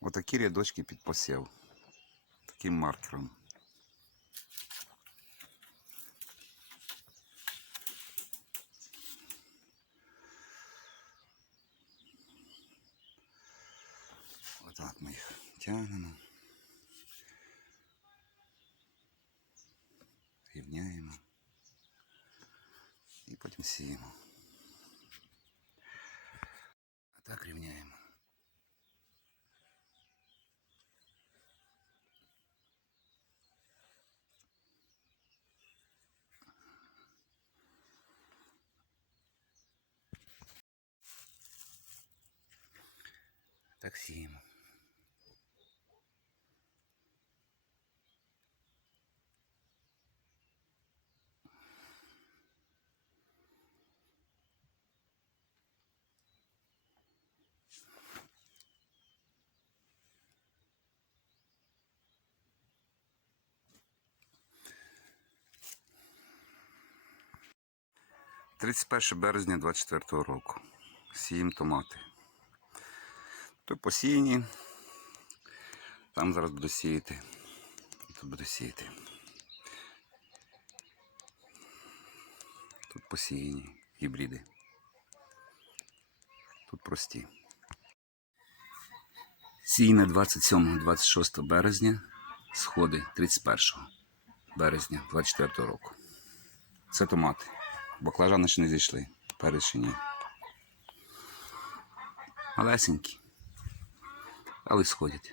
Отакі рядочки під посів. Таким маркером. Отак ми їх тягнемо. Рівняємо. І потім сіємо. Так сіємо. Тридцять перше березня 24 року. Сіємо томати. Тут посіяні. Там зараз буду сіяти. Тут буду сіяти. Тут посіяні гібриди. Тут прості. Сійна 27-26 березня, сходи 31 березня 24 року. Це томати. Баклажани ще не зійшли. Перець ще ні. Малесенькі. Але сходять.